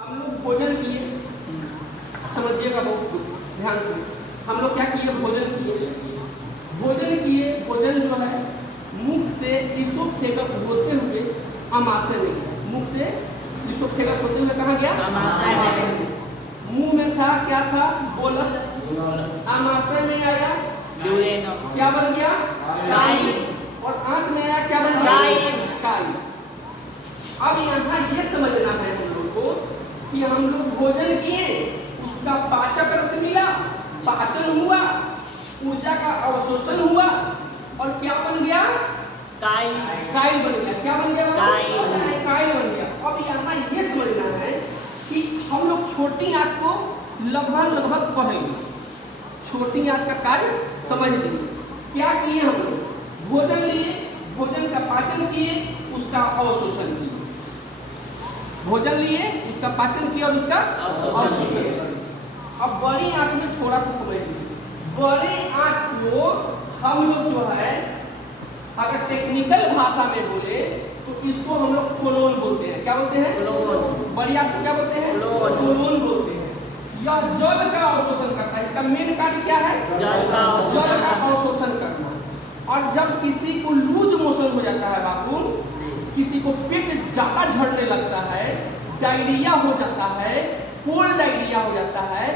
हम लोग भोजन किए, समझिएगा बहुत ध्यान से। हम लोग क्या किए? भोजन किए। भोजन जो है मुख से इसोफेगस होते हुए आमाशय में गया। मुख से इसोफेगस होते हुए कहाँ गया? आमाशय में। मुंह में था, क्या था? बोलस। आमाशय में आया, क्या बन गया? काई। और आंत में आया, क्या बन गया? काई। अब यहाँ ये समझना है हम लोग को कि हम लोग भोजन किए, उसका पाचक रस मिला, पाचन हुआ, ऊर्जा का अवशोषण हुआ और क्या बन गया? काई बन गया। क्या बन गया? काई बन गया। अब यहाँ ये समझना है कि हम लोग छोटी आंत को लगभग पढ़ेंगे, छोटी आंत का कार्य समझ लेंगे। क्या किए हम लोग? भोजन लिए, भोजन का पाचन किए, उसका अवशोषण किए। भोजन लिए, उसका पाचन किया और उसका अवशोषण किया। अब बड़ी आंत में थोड़ा सा समझ लीजिए। बड़े आंत को हम लोग जो है अगर टेक्निकल भाषा में बोले तो इसको हम लोग कोलोन बोलते हैं। क्या बोलते हैं? कोलोन। बड़ी आंत को क्या बोलते हैं? कोलोन बोलते हैं। यह जल का अवशोषण करता है। इसका मेन कार्य क्या है? जल का अवशोषण करना। और जब किसी को लूज मोशन हो जाता है बाबू, किसी को पेट ज्यादा झड़ने लगता है, डायरिया हो जाता है, कोल्ड डायरिया हो जाता है,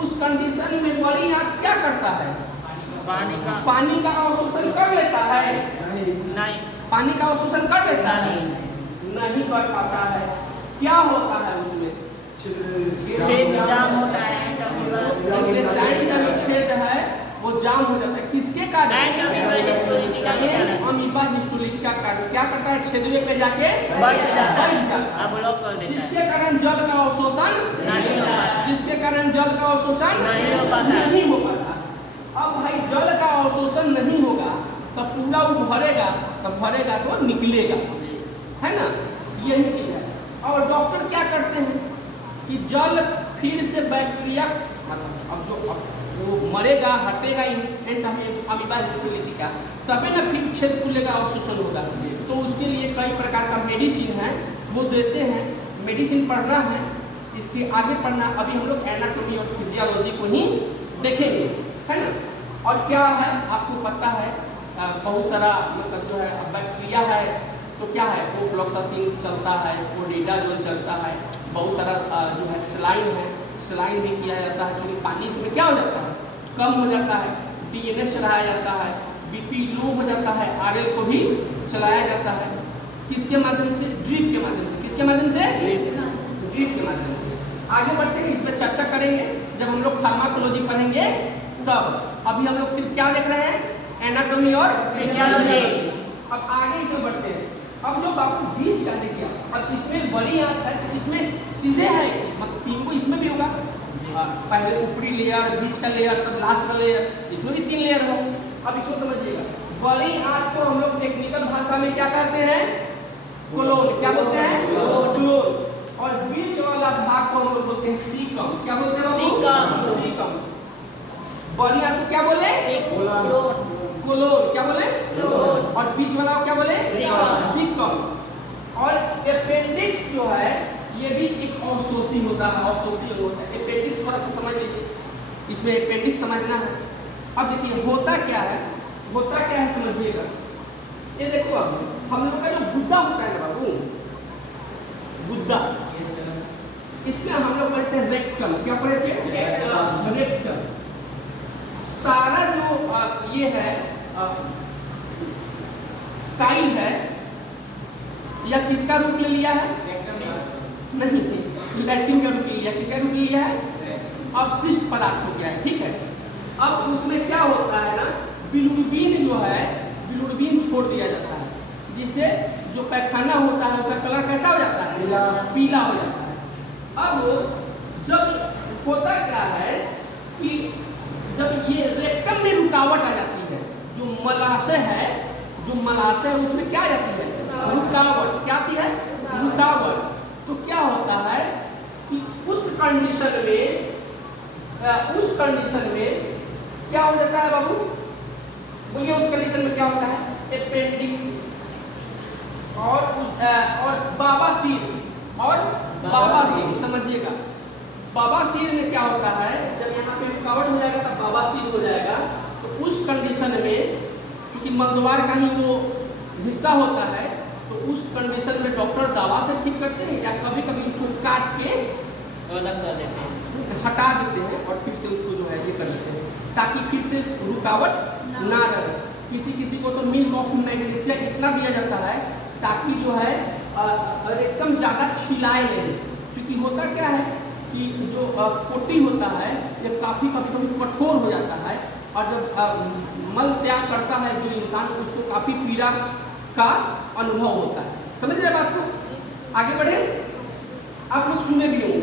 उस कंडीशन में बड़ी आंत क्या करता है? पानी का अवशोषण कर लेता है? नहीं। पानी का अवशोषण कर लेता है? नहीं कर पाता है। क्या होता है उसमें? छेद जाम होता है। छेद है वो जाम हो जाता है। किसके कारण? अमीबा हिस्टोलिटिका कारण। क्या करता है? छेदवे पे जाके बैठ जाता है। जिसके कारण जल का अवशोषण नहीं हो पाता। जिसके कारण जल का अवशोषण नहीं हो पाता। अब भाई जल का अवशोषण नहीं होगा तो पूरा वो भरेगा, तब भरेगा तो निकलेगा, है ना? यही चीज है। और डॉक्टर क्या करते हैं कि जल फिर से बैक्टीरिया, मतलब वो मरेगा, हटेगा अमीबा हिस्टोलिटिका, तभी ना फिर छेद खुलेगा, अवशोषण होगा। तो उसके लिए कई प्रकार का मेडिसिन है, वो देते हैं। मेडिसिन पढ़ना है, इसके आगे पढ़ना। अभी हम लोग एनाटॉमी और फिजियोलॉजी को ही देखेंगे, है ना? और क्या है आपको पता है, बहुत सारा मतलब जो है बैक्टीरिया है तो क्या है, वो फ्लोक्सासिन चलता है, वो रीडाजोल चलता है, बहुत सारा जो है सलाइन है, सलाइन भी किया जाता है। क्योंकि पानी में क्या हो जाता है? कम हो जाता है, डीएनए चढ़ाया जाता है, बीपी लो हो जाता है, आरएल को भी चलाया जाता है। किसके माध्यम से? ड्रिप के माध्यम से। किसके माध्यम से? ड्रिप के माध्यम से। आगे बढ़ते हैं, इसमें चर्चा करेंगे जब हम लोग फार्माकोलॉजी पढ़ेंगे तब। अभी हम लोग सिर्फ क्या देख रहे हैं? एनाटॉमी और फिजियोलॉजी। अब आगे इसमें बढ़ते हैं। अब जो बाबू बीज का देखिए, अब इसमें बड़ी आंत है तो इसमें सीधे है, मतलब 3 को इसमें भी होगा। पहले ऊपरी लेयर, बीच का लेयर, तब लास्ट का लेयर, इसमें भी 3 लेयर हो। अब इसको समझिएगा, बड़ी आंत को हम लोग टेक्निकल भाषा में क्या कहते हैं? कोलोन। क्या बोलते हैं? कोलोन। और बीच वाला भाग को हम लोग बोलते हैं सीकम। क्या बोलते हैं? सीकम। बड़ी आंत को क्या बोले? कोलोन। क्या बोले? और बीच वाला को क्या बोले? सीकम। और एपेंडिक्स जो है ये भी एक अवशोषी होता है, अवशोषी होता है। एपेंडिक्स थोड़ा सा समझ लीजिए, इसमें एपेंडिक्स समझना है। अब देखिए होता क्या है, समझिएगा। ये देखो, अब हम लोग का जो गुद्दा होता है ना बाबू, गुद्दा, इसमें हम लोग पढ़ते हैं रेक्टम। क्या पढ़ते हैं? रेक्टम। सारा जो ये है काई है, या किसका रूप ले लिया है? नहीं, लैट्रिन का रूप ले लिया। किसका रूप ले लिया है? अवशिष्ट पदार्थ हो गया है, ठीक है। अब उसमें क्या होता है ना, बिलिरुबिन जो है, बिलिरुबिन छोड़ दिया जाता है, जिससे जो पैखाना होता है उसका कलर कैसा हो जाता है? पीला हो जाता है। अब जब होता क्या है कि जब ये रेक्टम में रुकावट आ जाती है, जो मलाशय है, उसमें क्या आ जाती है? रुकावट। क्या आती है? रुकावट। तो क्या होता है कि उस कंडीशन में क्या हो जाता है बाबू? बोलिए, उस कंडीशन में क्या होता है? एपेंडिक्स और बाबासीर बवासीर, समझिएगा बवासीर में क्या होता है, जब यहाँ पे रुकावट हो जाएगा तब बवासीर हो जाएगा। तो उस कंडीशन में चूंकि मलद्वार का ही वो हिस्सा होता है, तो उस कंडीशन में डॉक्टर दवा से ठीक करते हैं या कभी कभी उसको काट के अलग कर देते हैं, हटा देते हैं और फिर से उसको जो है ये कर देते हैं, ताकि फिर से रुकावट ना रहे। किसी किसी को तो मिल्क ऑफ मैग्नीशिया इतना दिया जाता है ताकि जो है एकदम ज़्यादा छिलाए नहीं। क्योंकि होता क्या है कि जो पोटी होता है ये काफ़ी कभी कठोर हो जाता है, और जब मल त्याग करता है जो इंसान, उसको काफ़ी पीड़ा का अनुभव होता है। समझ रहे बात को? आगे बढ़े। आप लोग सुने भी होंगे,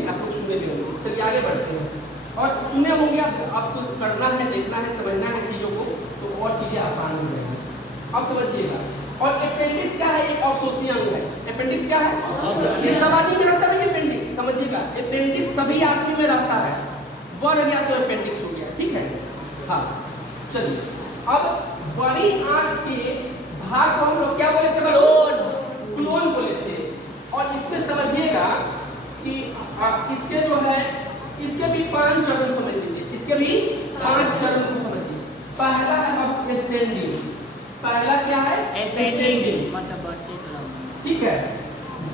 चलिए आगे बढ़ते हैं। और सुने होंगे आप तो करना है, देखना है, समझना है चीज़ों को, तो और चीज़ें आसान हो जाएंगी। अब समझिएगा। और अपेंडिक्स क्या है? एक अवशोषी अंग है। अपेंडिक्स क्या है? ये सब आदमी में रहता है अपेंडिक्स, समझिएगा। अपेंडिक्स सभी आदमी में रहता है, बढ़ गया तो अपेंडिक्स हो गया, ठीक है। हाँ चलिए, अब बड़ी आंत के भाग को हम लोग क्या बोले थे? क्लोन बोले थे। और इसमें समझिएगा कि इसके जो है, इसके भी 5 चरण समझ लीजिए, इसके भी 5 चरण को समझिए। पहला है अब एसेंडिंग। पहला क्या है? एसेंडिंग, मतलब बढ़ते क्रम, ठीक है।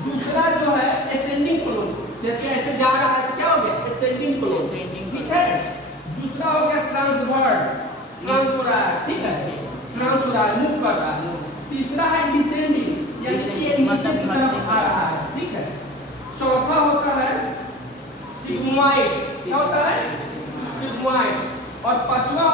दूसरा जो है एसेंडिंग क्लोन, जैसे ऐसे जा रहा है तो क्या हो गया? एसेंडिंग क्लोन, ठीक है। दूसरा हो गया ट्रांसवर्ड, ट्रांस हो रहा है, ठीक है, ट्रांस हो रहा है, मूव कर रहा है। तीसरा है डिसेंडिंग, यानी कि ये नीचे की तरफ आ रहा है, ठीक है। चौथा होता है सिग्मोइड, क्या होता है? सिग्मोइड। और पांचवा